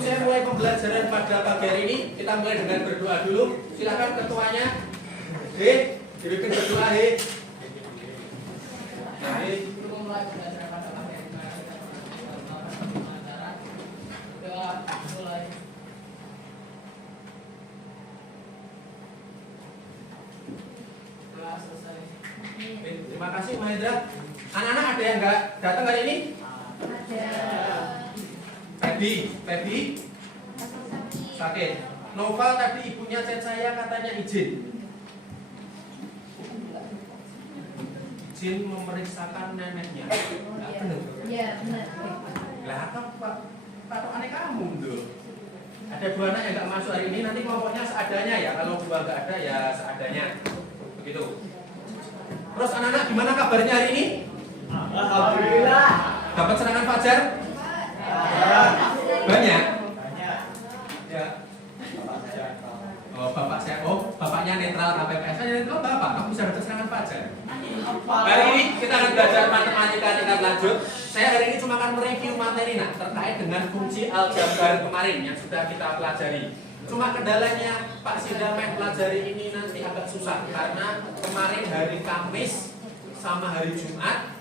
sebelum saya mulai pembelajaran pada pagi hari ini, kita mulai dengan berdoa dulu. Silakan ketuanya. Dipimpin berdoa, Terima kasih Mahendra. Anak-anak ada yang nggak datang hari ini? Feby sakit. Noval tadi ibunya chat saya katanya izin memeriksakan neneknya. Benar? Iya benar. Lah apa patokannya kamu tuh? Ada 2 anak yang nggak masuk hari ini. Nanti kelompoknya seadanya ya. Kalau 2 nggak ada ya seadanya. Begitu. Terus anak-anak gimana kabarnya hari ini? Alhamdulillah. Dapat serangan fajar? Banyak. Ya. Oh, bapak saya. Oh, bapaknya netral KPPS. Saya netral bapak. Kamu bisa dapat serangan fajar. Hari ini kita akan belajar matematika tingkat lanjut. Saya hari ini cuma akan mereview materi terkait dengan fungsi aljabar kemarin yang sudah kita pelajari. Cuma kendalanya Pak Sinda main pelajari ini nanti agak susah karena kemarin hari Kamis sama hari Jumat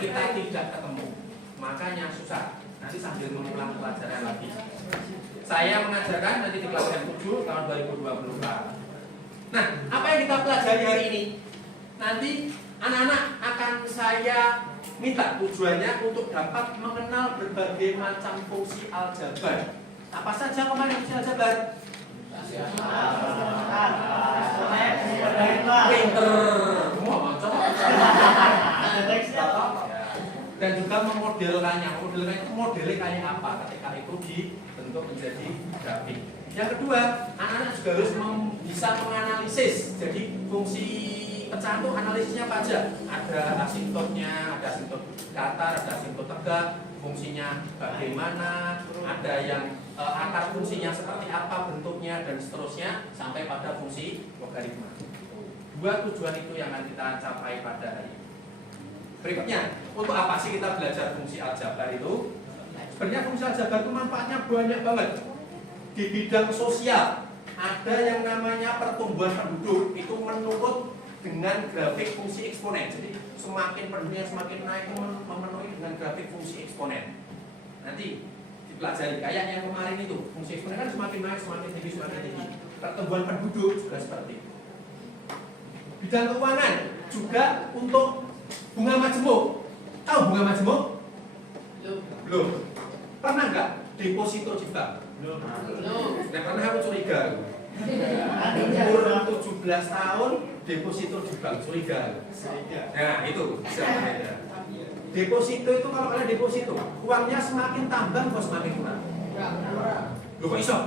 kita tidak ketemu, makanya susah. Nanti sambil mengulang pelajaran lagi. Saya mengajarkan nanti di kelas 7 tahun 2024. Nah, apa yang kita pelajari hari ini? Nanti anak-anak akan saya minta tujuannya untuk dapat mengenal berbagai macam fungsi aljabar. Apa saja kemarin fungsi aljabar? Pinter, semua macam. Dan juga memodelkannya. Memodelkan itu modelnya kayak apa ketika itu dibentuk menjadi grafik. Yang kedua, anak-anak juga harus bisa menganalisis. Jadi fungsi pecahan itu analisisnya apa aja? Ada asintotnya, ada asintot datar, ada asintot tegak, fungsinya bagaimana, ada yang akar fungsinya seperti apa bentuknya dan seterusnya sampai pada fungsi logaritma. 2 tujuan itu yang akan kita capai pada hari ini. Berikutnya, untuk apa sih kita belajar fungsi aljabar itu? Sebenarnya fungsi aljabar itu manfaatnya banyak banget. Di bidang sosial, ada yang namanya pertumbuhan penduduk itu menurut dengan grafik fungsi eksponen. Jadi semakin penduduknya semakin naik memenuhi dengan grafik fungsi eksponen. Nanti dipelajari kayak yang kemarin itu, fungsi eksponen kan semakin naik, semakin tinggi, semakin tinggi. Pertumbuhan penduduk juga seperti itu. Bidang keuangan juga untuk bunga majemuk. Tahu bunga majemuk? Belum. Pernah nggak deposito di bank? Belum. Nah, pernah aku curiga. Umur 17 tahun deposito di bank, curiga. Nah, itu bisa berbeda. Deposito itu kalau kalian deposito, uangnya semakin tambah atau semakin kurang? Loh kok iso?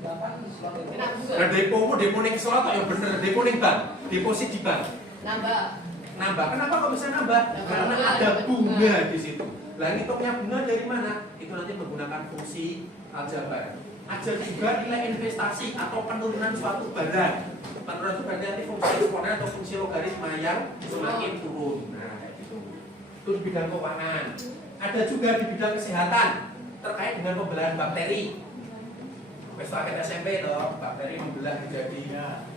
Nah, depo ning Solo yang bener, depo ning bank, deposit di bank. Nambah. Kenapa kok bisa nambah? Karena ada bunga di situ. Lah hitungnya bunga dari mana? Itu nanti menggunakan fungsi aljabar. Ajar juga nilai investasi atau penurunan suatu barang. Penurunan itu berarti fungsi eksponen atau fungsi logaritma yang semakin turun. Nah, gitu. Itu di bidang keuangan. Ada juga di bidang kesehatan terkait dengan pembelahan bakteri. Paket SMP toh, bakteri membelah menjadi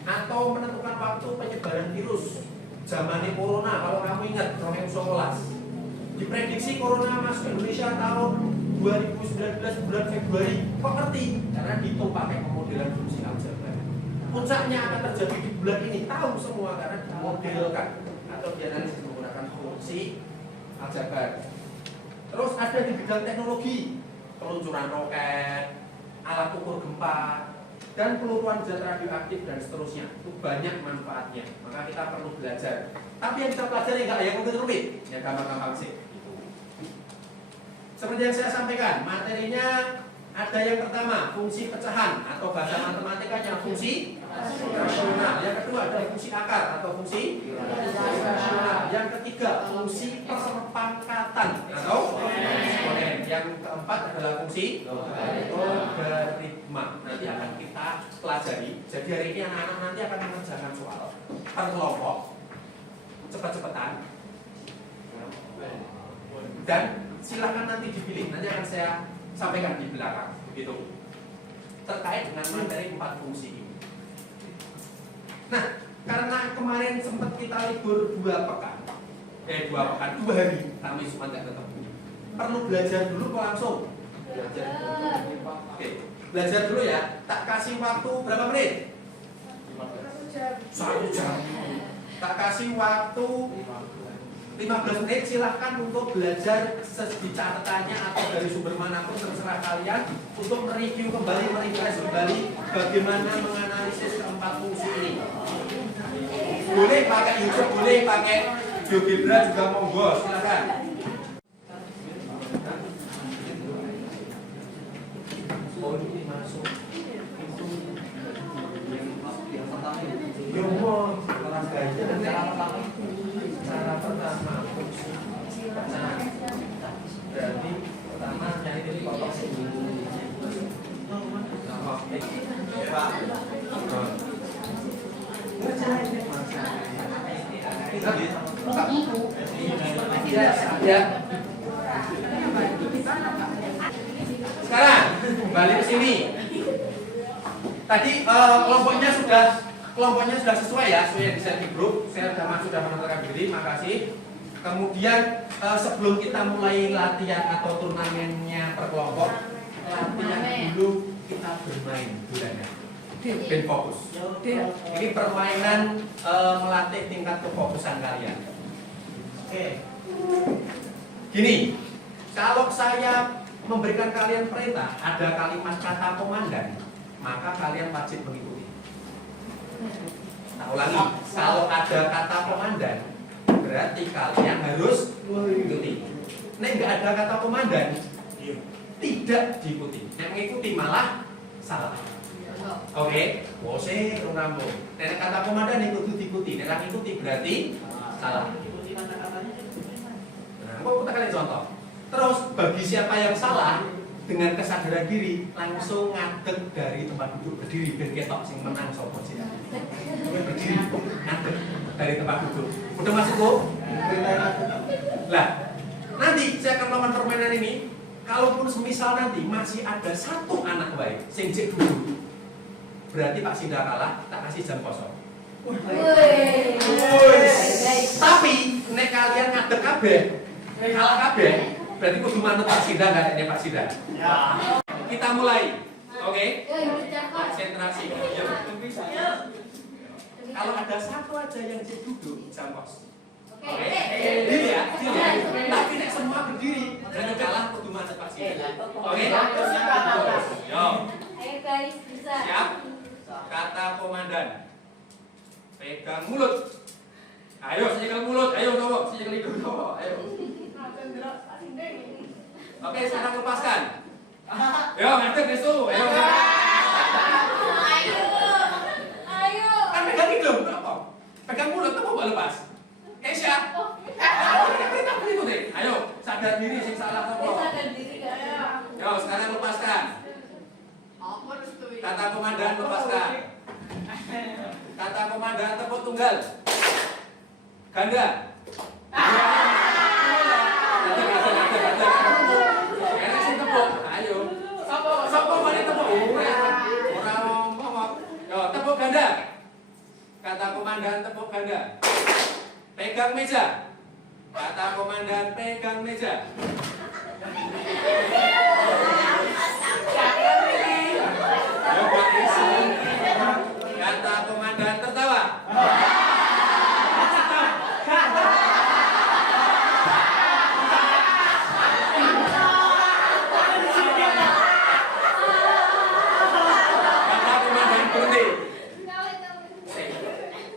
atau menentukan waktu penyebaran virus. Zaman corona, kalau kamu ingat 2019, diprediksi corona masuk Indonesia tahun 2019 bulan Februari. Kok ngerti? Karena dihitung pakai pemodelan fungsi aljabar. Puncaknya akan terjadi di bulan ini, tahu semua karena dimodelkan atau dianalisis menggunakan fungsi aljabar. Terus ada di bidang teknologi, peluncuran roket, alat ukur gempa, dan peluruan zat radioaktif dan seterusnya. Itu banyak manfaatnya, maka kita perlu belajar. Tapi yang kita pelajari nggak yang rumit-rumit, yang gampang-gampang sih. Seperti yang saya sampaikan, materinya ada yang pertama fungsi pecahan atau bahasa matematikanya fungsi rasional. Yang kedua ada fungsi akar atau fungsi rasional. Yang ketiga fungsi perpangkatan atau eksponen. Yang keempat adalah fungsi logaritma. Nanti akan kita pelajari. Jadi hari ini anak-anak nanti akan mengerjakan soal per kelompok, cepat-cepatan. Dan silakan nanti dipilih. Nanti akan saya sampaikan di belakang, begitu. Terkait dengan materi 4 fungsi ini. Nah, karena kemarin sempat kita libur 2 pekan, 2 hari, Kamis Jumat nggak ketemu. Perlu belajar dulu kok langsung? Belajar dulu. Oke, belajar dulu ya. Tak kasih waktu berapa menit? 1 jam. Tak kasih waktu 15 menit, silahkan untuk belajar di catatannya atau dari sumber manapun terserah kalian untuk mereview kembali, merefresh kembali bagaimana menganalisis keempat fungsi ini. Boleh pakai YouTube, boleh pakai GeoGebra juga monggo, silakan. Oh ini masuk itu yang pertama kelas belajar cara pertama berarti pertama nyari dari kotak dulu. Ya. Sekarang kembali ke sini. Tadi kelompoknya sudah sesuai ya, sesuai yang di grup. Saya sudah menentukan diri, makasih. Kemudian sebelum kita mulai latihan atau turnamennya per kelompok, latihan dulu kita bermain bulannya. Ben fokus. Ini permainan melatih tingkat kefokusan kalian. Oke. Gini, kalau saya memberikan kalian perintah, ada kalimat kata komandan, maka kalian wajib mengikuti. Nah, ulangi, kalau ada kata komandan, berarti kalian harus mengikuti. Nek nggak ada kata komandan, tidak diikuti. Yang mengikuti malah salah. Oke, bose rambut. Nek kata komandan ikut diikuti, nek ikuti berarti salah. Nah, kita kalian contoh. Terus bagi siapa yang salah, dengan kesadaran diri langsung ngadeg dari tempat duduk, berdiri ben ketok sing menang sapa sih. Berdiri ngadeg dari tempat duduk. Udah masuk kok? Lah, nanti saya akan melakukan permainan ini. Kalaupun semisal nanti masih ada 1 anak baik sing cek duduk, berarti Pak Sinda kalah, tak kasih jam kosong. Tapi nek kalian ngadeg kabeh, kalah kabeh, berarti kudu manut Pak Sinda, nggak ada Pak Sinda. Ya. Kita mulai, oke? Konsentrasi. Kalau ada 1 aja yang cek duduk, jam kos. Oke? Diri ya, diri. Tapi nek semua berdiri, berarti kalah kudu manut Pak Sinda. Oke? Yo. Ayo guys, bisa. Siap? Kata komandan. Pegang mulut. Ayo, senyekal mulut. Ayo, Nowo. Senyekal hidung, Nowo. Ayo. Oke, sekarang lepaskan. Yo, ngadeg itu. Ayo. Ayo. Kan pegang hidung, apa? Pegang mulut, apa mau lepas? Kesya. Perintah begitu deh. Ayo, sadar diri sing salah apa? Sadar diri gak ya? Yo, sekarang lepaskan. Kata komandan lepaskan. Kata komandan tepuk tunggal. Ganda. Ayo. Sopo mari tepuk. Ora ngomong. Yo, tepuk ganda. Kata komandan tepuk ganda. Pegang meja. Kata komandan pegang meja. Kata komandan tertawa. Kata komandan berhenti.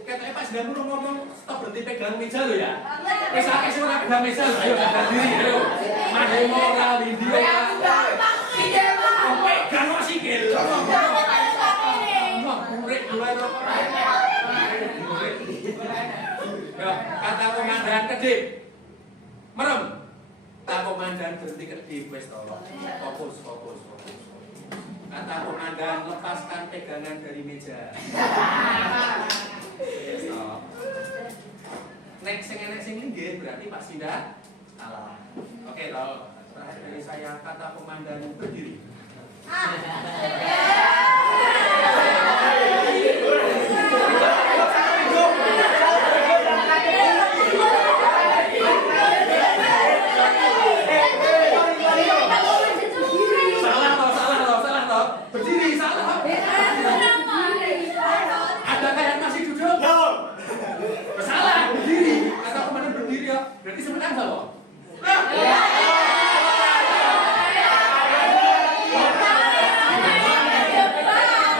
Katanya Pak Sedang ngomong stop berhenti pegang meja lo ya. Wis akeh sing ora pegang meja lho. Ayo sadar diri ayo. Mane moral video. Pegang kok sikil. Kata komandan kedip. Merem. Kata komandan berhenti kedip wis tolong. Fokus. Kata komandan lepaskan pegangan dari meja. Stop. Nek sing enek sing linggih berarti Pak Sinda salah. Oke, tol. Terakhir dari saya kata komandan berdiri. Salah toh. Berdiri salah. Adakah yang masih duduk? Salah, berdiri. Kata komandan berdiri ya. Berarti sebenarnya enggak loh.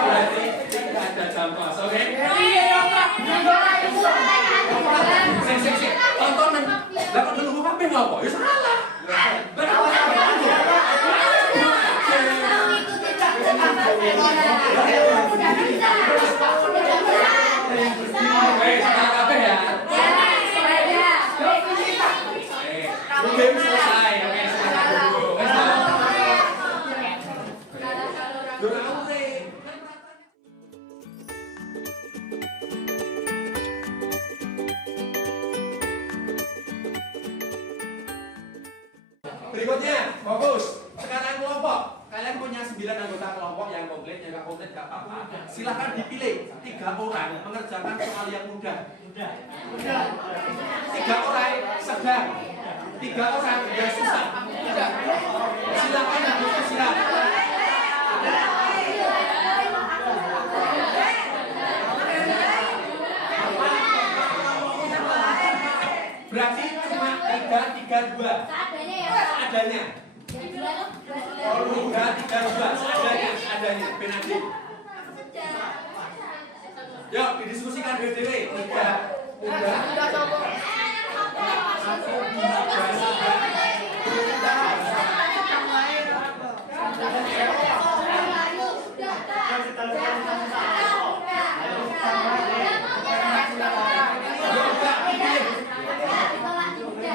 Berarti tidak ada jam kos, oke? Sik. Tontonan. Lah kok dulu apa ngopo? Ya salah. Oke, salah kabeh ya. Game selesai. Oke, silakan dulu. Wes toh. Durang sih. Berikutnya, fokus. Sekarang kelompok. Kalian punya 9 anggota kelompok yang komplit, yang nggak komplit nggak apa-apa. Silahkan dipilih 3 orang mengerjakan soal yang mudah. 3 orang sedang, 3 orang yang susah. Silahkan siap. Berarti cuma 3-3-2. Adanya. 3-3-2. Seadanya. Penalti. Yuk, didiskusikan BDW. 3 mudah. 1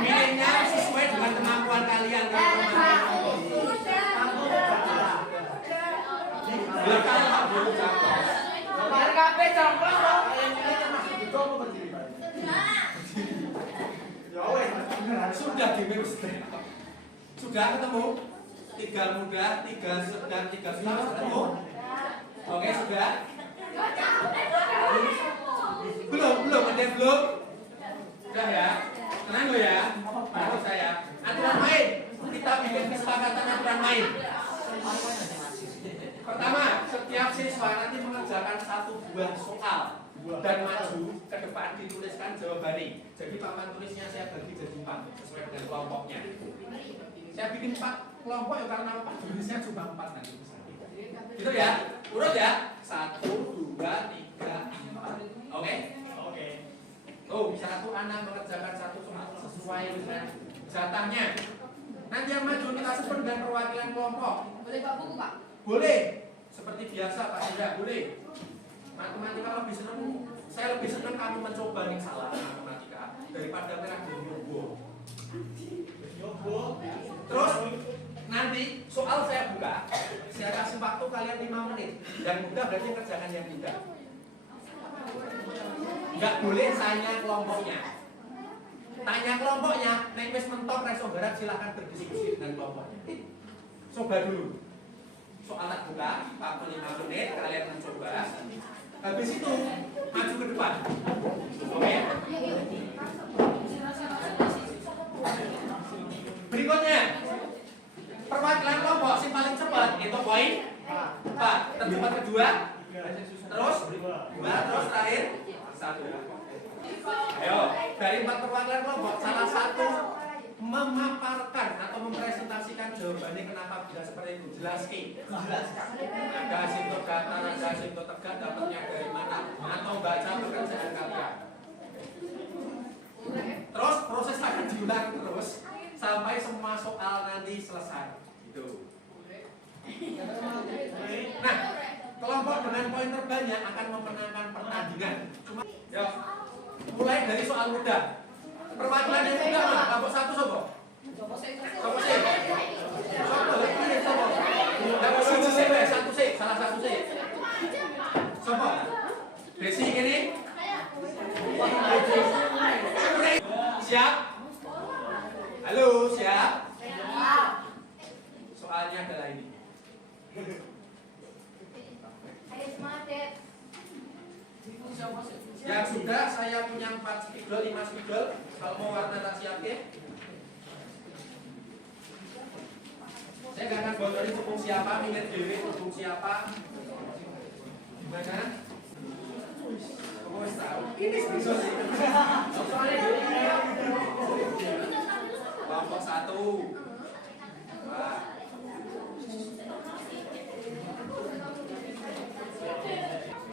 Milihnya sesuai dengan kemampuan kalian. Sudah ketemu? 3 mudah, 3 sedang, 3 susah ketemu? Oke, sudah? Belum, ada yang belum? Sudah ya? Tenang lo ya? Bantu saya. Aturan main. Kita bikin kesepakatan aturan main. Pertama, setiap siswa nanti mengerjakan 1 buah soal dan maju ke depan dituliskan jawabannya. Jadi papan tulisnya saya bagi jadi 4 sesuai dengan kelompoknya. Saya bikin 4 kelompok ya karena papan tulisnya cuma 4 nanti. Gitu ya? Urut ya? 1, 2, 3, 4. Oke? Oh, 1 anak mengerjakan 1 soal sesuai dengan jatahnya. Nanti yang maju kita sebut dengan perwakilan kelompok. Boleh Pak buku Pak? Boleh. Seperti biasa Pak Indra, boleh. Matematika lebih senang, saya lebih senang kamu mencoba nih salah matematika daripada merah nyobo. Terus nanti soal saya buka, saya kasih waktu kalian 5 menit. Yang mudah berarti kerjakan yang mudah. Nggak boleh tanya kelompoknya. Tanya kelompoknya, nek wis mentok reso garap silahkan berdiskusi dengan kelompoknya. Coba dulu. Soal tak buka, waktu 5 menit kalian mencoba. Habis itu maju ke depan. Oke? Berikutnya, perwakilan kelompok si paling cepat itu poin 4. Tempat kedua, terus 2, terus terakhir 1. Ayo, dari 4 perwakilan kelompok salah satu memaparkan atau mempresentasikan jawabannya kenapa bisa seperti itu. Jelaskan. Ada asintot datar, ada asintot tegak, dapatnya dari mana, atau baca pekerjaan kalian. Terus proses akan diulang terus sampai semua soal nanti selesai. Gitu. Nah, kelompok dengan poin terbanyak akan memenangkan pertandingan. Cuma, ya, mulai dari soal mudah. Perwakilan yang mudah mana? Kelompok 1 sobo. Sobo sih. Sobo lagi sobo. Dapat 1 sih, salah 1 sih. Sobo. Desi ini. Siap? Halo, siap? Yang sudah saya punya 4 spidol, 5 spidol. Kalau mau warna tak siapin. Saya nggak akan bocorin itu fungsi apa, mikir dewe itu fungsi apa. Gimana? Oh, tahu. Ini bisa sih. Soalnya kelompok 1. Wah.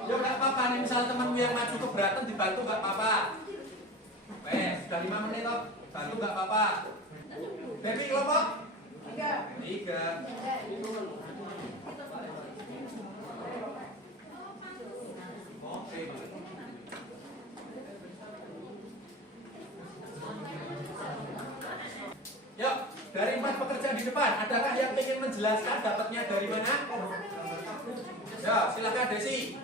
Ya nggak apa-apa nih, misal temanmu yang maju keberatan dibantu nggak apa-apa. Sudah 5 menit toh, bantu nggak apa-apa. Baby kelompok 3. Oke. Yuk, dari 4 pekerjaan di depan, adakah yang ingin menjelaskan dapatnya dari mana? Ya, silakan Desi.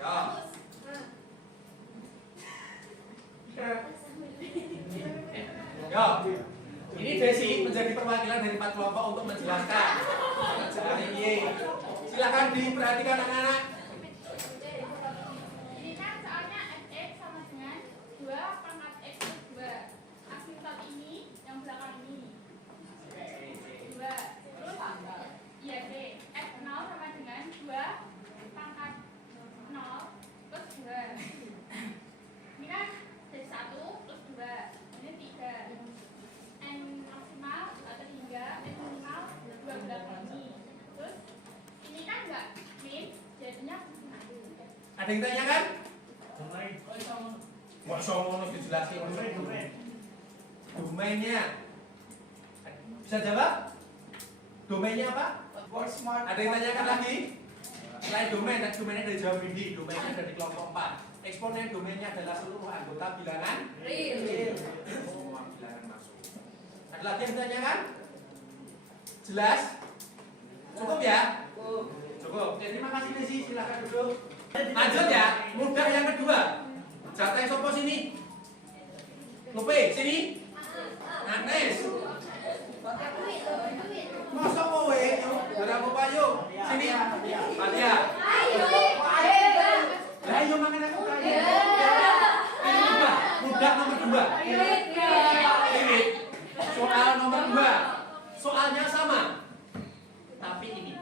Ya. Ya. Ini Desi menjadi perwakilan dari 4 kelompok untuk menjelaskan pekerjaan ini. Silakan diperhatikan anak-anak. Ini kan soalnya fx sama dengan 2 pangkat x plus 2. Asymptot ini yang belakang ini 2. Terus iya D, f0 sama dengan 2 pangkat 0 plus 2. Ini kan dari 1 plus 2. Ini 3. N maksimal atau hingga N minimal 2 belakang ini. Terus ini kan enggak min, jadinya Ada yang tanya kan? Domain. Wah, somono dijelasin. Domainnya. Bisa jawab? Domainnya apa? Ada yang tanyakan lagi? Selain domain, dan domainnya dari jawab ini, domainnya dari kelompok 4. Eksponen domainnya adalah seluruh anggota bilangan Real. semua bilangan masuk. Ada lagi yang ditanyakan? Jelas? Cukup ya? Cukup. Oke, terima kasih Desi, silakan duduk. Lanjut ya, mudah yang kedua. Jatah sopo sini? Lupe, sini. Agnes. Masa kowe yuk, ada apa yuk? Sini. Fatia. Lah yo makan aku kaya. Mudah nomor 2. Ini soal nomor 2. Soalnya sama. Tapi ini.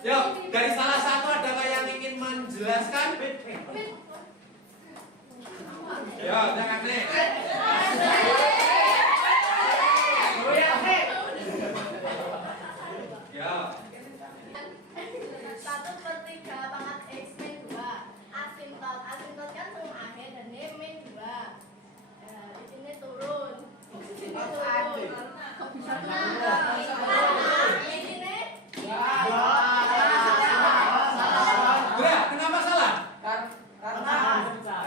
Yuk, dari salah satu adakah yang ingin menjelaskan? Ya, jangan nih. Ya. 1/3 pangkat x min 2. Asymptot kan turun akhir dan ini min 2. Di sini turun. Di sini turun. Di sini. Udah, kenapa salah? Minus 1.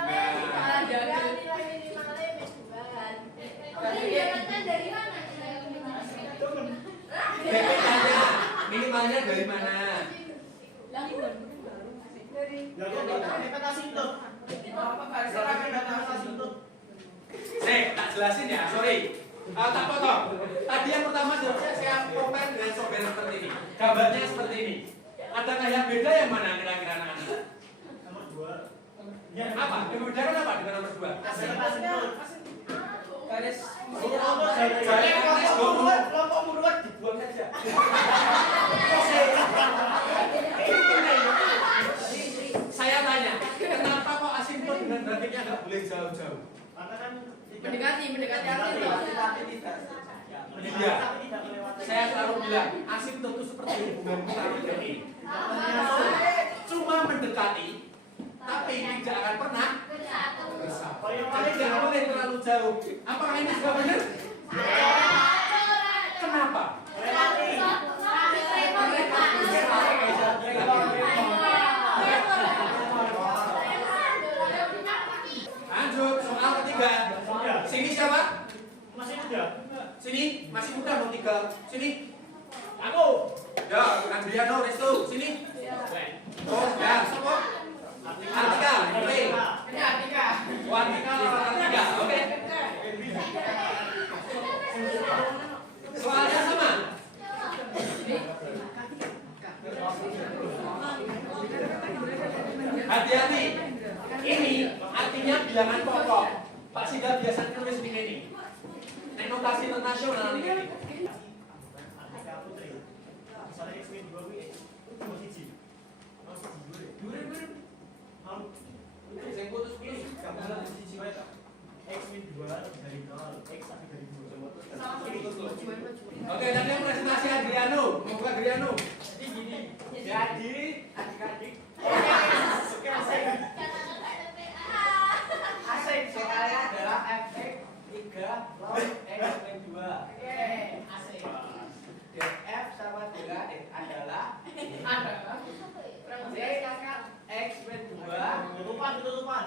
Nilai minimalnya min 2. Ini dapatnya dari mana? BPK-nya minimalnya dari mana? Dari Tak jelasin ya, sorry. Tak potong. Tadi yang pertama jawabnya saya compare dengan software seperti ini. Gambarnya seperti ini. Adakah yang beda yang mana kira-kira anak-anak? Nomor 2. Apa? Yang membedakan apa dengan nomor 2? Garis kelompok muruat dibuang saja. Saya tanya, kenapa kok asimtot dengan grafiknya nggak boleh jauh-jauh? Karena kan Mendekati asintot. tapi tidak. Iya. Saya selalu bilang asimtot itu seperti hubungan kita ini. Cuma mendekati, tapi tidak akan pernah bersatu. Jadi tidak boleh terlalu jauh. Apakah ini sudah benar? Kenapa? Lanjut, soal ketiga. Sini siapa? Masih muda. Sini, masih muda mau tiga. Sini. Aku. Ya, Andriano, Restu. Sini. Oh, ya, siapa? Artika, oke. Oh, Artika, Artika, oke. Soalnya sama. Hati-hati. Ini artinya bilangan pokok. Pak Sida biasa nulis di ini. Nek notasi internasional ini. Artika Putri. Misalnya X-Men 2 kuwi itu mau siji. Mau siji dulu. Mau Sing putus-putus. X-Men 2 dari 0, X sampai dari 2. Oke, tadi yang presentasi Adriano. Mau Adriano. Jadi gini. Jadi adik-adik asik soalnya adalah fx 3 lawan x-men 2. Asik. Dan f sama dengan adalah x-men 2 tutupan.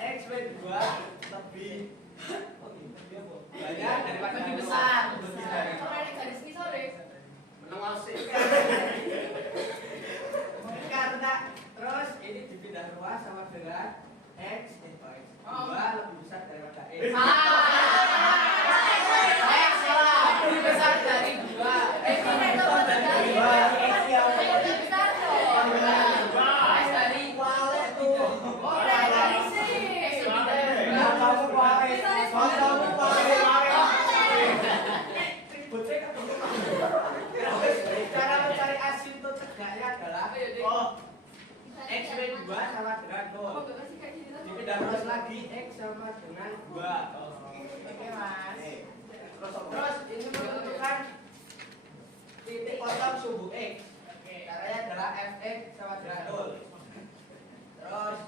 x-men 2 lebih banyak daripada lebih besar. Menang asik. Karena terus ini dipindah ruas sama dengan x itu x 2 lebih besar daripada x. Salah. Lebih besar dari 2. X lebih besar dari 2. X yang lebih besar dong. X dari wale tuh. Oh, dari sini. Kamu wale. Kamu wale. Cara mencari asintot tegaknya adalah x-men 2 sama dengan 0. Dipindah terus lagi x sama dengan 2. Oke mas. Terus ini menentukan titik kosong subuh x. Caranya adalah fx sama dengan 0. Terus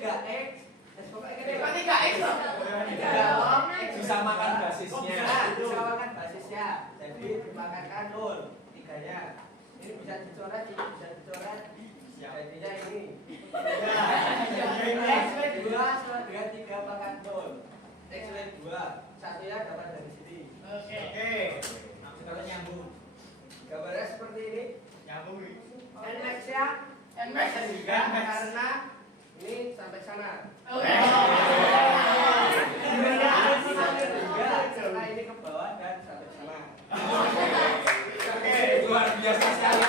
3x. Pokoknya 3x loh. Disamakan basisnya. Disamakan basisnya. Jadi dimakankan 0. Tiganya. Ini bisa dicoret, ini bisa dicoret. Jadinya ini. X-Men 2 sama dengan 3 pangkat 0. X-Men 2. Satunya dapat dari sini. Oke. Sekarang nyambung. Gambarnya seperti ini. Nyambung. Nmax-nya Nmax juga karena ini sampai sana. Karena ini ke bawah dan sampai sana. Oke, luar biasa sekali.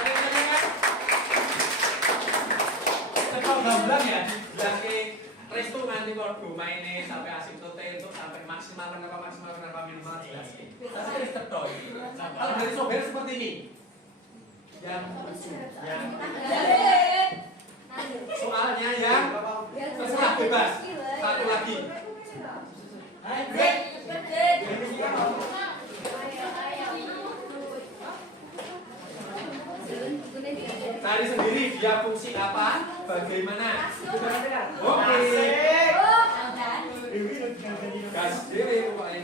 Cepat gamblang ya, dibilang ke Restu nanti kalau mainnya sampai asimtote itu sampai maksimal kenapa minimal jelas. Tapi harus tertol. Kalau dari software seperti ini, yang soalnya yang terserah bebas. Satu lagi. Cari sendiri dia fungsi apa, bagaimana. Oke. Gas dewe pokoknya.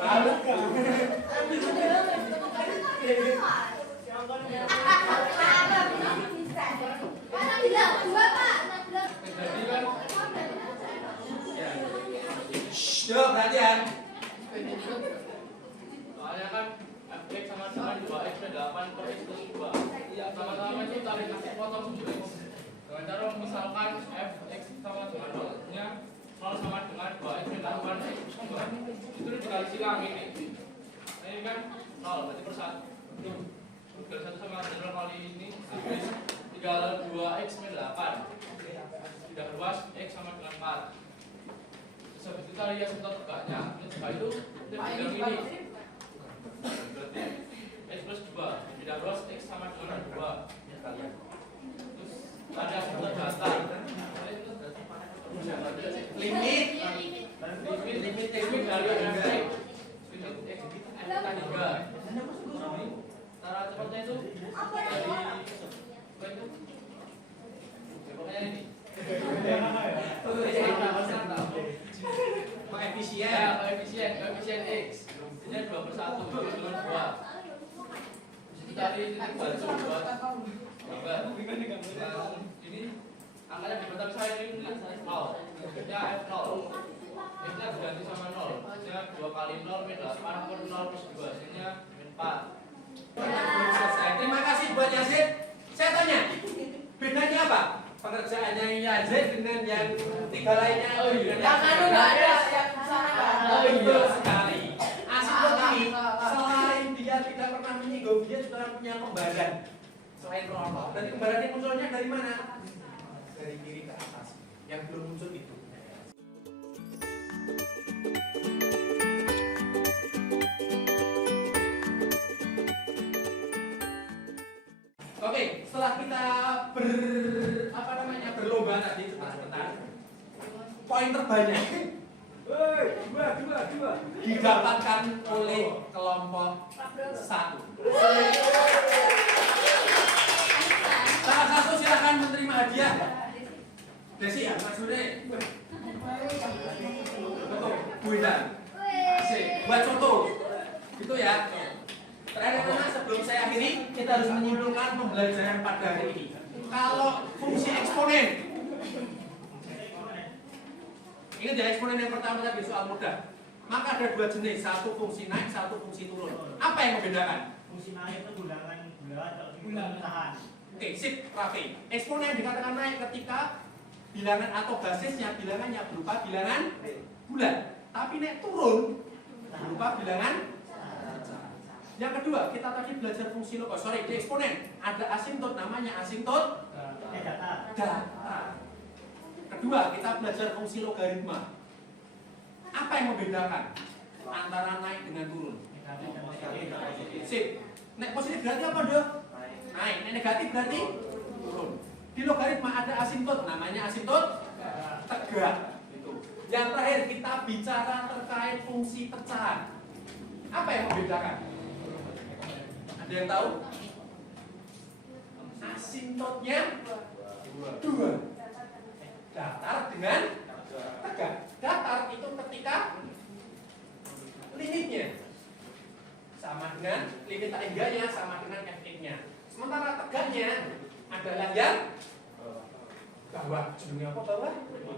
Lalu. Coba perhatian. Soalnya kan fx sama dengan 2x dan 8 per x plus 2. Sama-sama itu tarik kasih potong 7x. Dengan cara misalkan fx sama dengan 0-nya 0 sama dengan 2x dan 8x plus 2. Itu dikali silang ini. Nah, ini kan 0 berarti per 1. Model 1 sama general kali ini habis 32x min 8. Tidak luas x sama dengan 4. Terus habis kita lihat asintot tegaknya. Ini tegak itu bidang ini. Berarti x plus 2. Tidak luas x sama dengan 2. Terus ada asintot datar. Limit Limit dari fx. Limit x kita 3. Cara cepatnya itu dari apa itu? Pokoknya ini. Koefisien x. Ini 2/1 dengan 2. Dari titik baju buat gambar. Ini angkanya di mata saya ini 0. Ya f0. X-nya diganti sama 0. X-nya 2 kali 0 min 8 per 0 plus 2. Hasilnya min 4. Selesai. Terima kasih buat Yazid. Saya tanya, bedanya apa? Pengerjaannya Yazid dengan yang 3 lainnya. Yang anu nggak ada, yang sana. Betul sekali. Asintot ini selain dia tidak pernah menyinggung, dia juga punya kembaran selain rokok. Dan kembarannya munculnya dari mana? Dari kiri ke atas. Yang belum muncul itu. Oke, setelah kita berlomba tadi sebentar, poin terbanyak didapatkan oleh kelompok 1. Salah satu silakan menerima hadiah. Desi ya, Mas Sule. Betul, Bu Indah. Asik, buat contoh. Gitu ya. Terakhir karena sebelum saya akhiri, kita harus menyimpulkan pembelajaran pada hari ini. Kalau fungsi eksponen, ingat ya, eksponen yang pertama tadi soal mudah. Maka ada 2 jenis, satu fungsi naik, satu fungsi turun. Apa yang membedakan? Fungsi naik itu gulangan bulan atau bilangan. Oke, sip, rapi. Eksponen dikatakan naik ketika bilangan atau basisnya bilangannya berupa bilangan bulan. Tapi naik turun berupa bilangan. Yang kedua, kita tadi belajar fungsi di eksponen ada asintot, namanya asintot data. Kedua, kita belajar fungsi logaritma. Apa yang membedakan antara naik dengan turun? Sip. Naik positif berarti apa, Dok? Naik. Naik negatif berarti turun. Di logaritma ada asintot, namanya asintot tegak. Yang terakhir, kita bicara terkait fungsi pecahan. Apa yang membedakan? Ada yang tahu? Asintotnya 2. Datar dengan tegak. Datar itu ketika limitnya sama dengan limit tangganya sama dengan fx-nya. Sementara tegaknya adalah yang bawah. Judulnya apa bawah?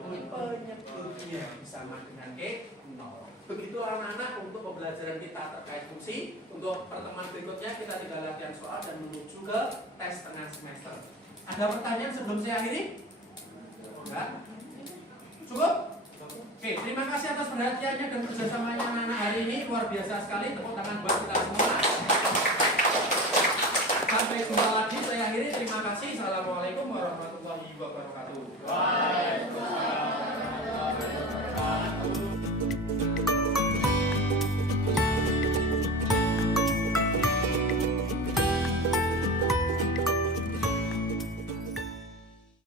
Penyebutnya sama dengan e0. Begitu anak-anak untuk pembelajaran kita terkait fungsi. Untuk pertemuan berikutnya kita tinggal latihan soal dan menuju ke tes tengah semester. Ada pertanyaan sebelum saya akhiri? Enggak? Cukup? Oke, terima kasih atas perhatiannya dan kerjasamanya anak-anak hari ini. Luar biasa sekali. Tepuk tangan buat kita semua. Sampai jumpa lagi. Saya akhiri. Terima kasih. Assalamualaikum warahmatullahi wabarakatuh.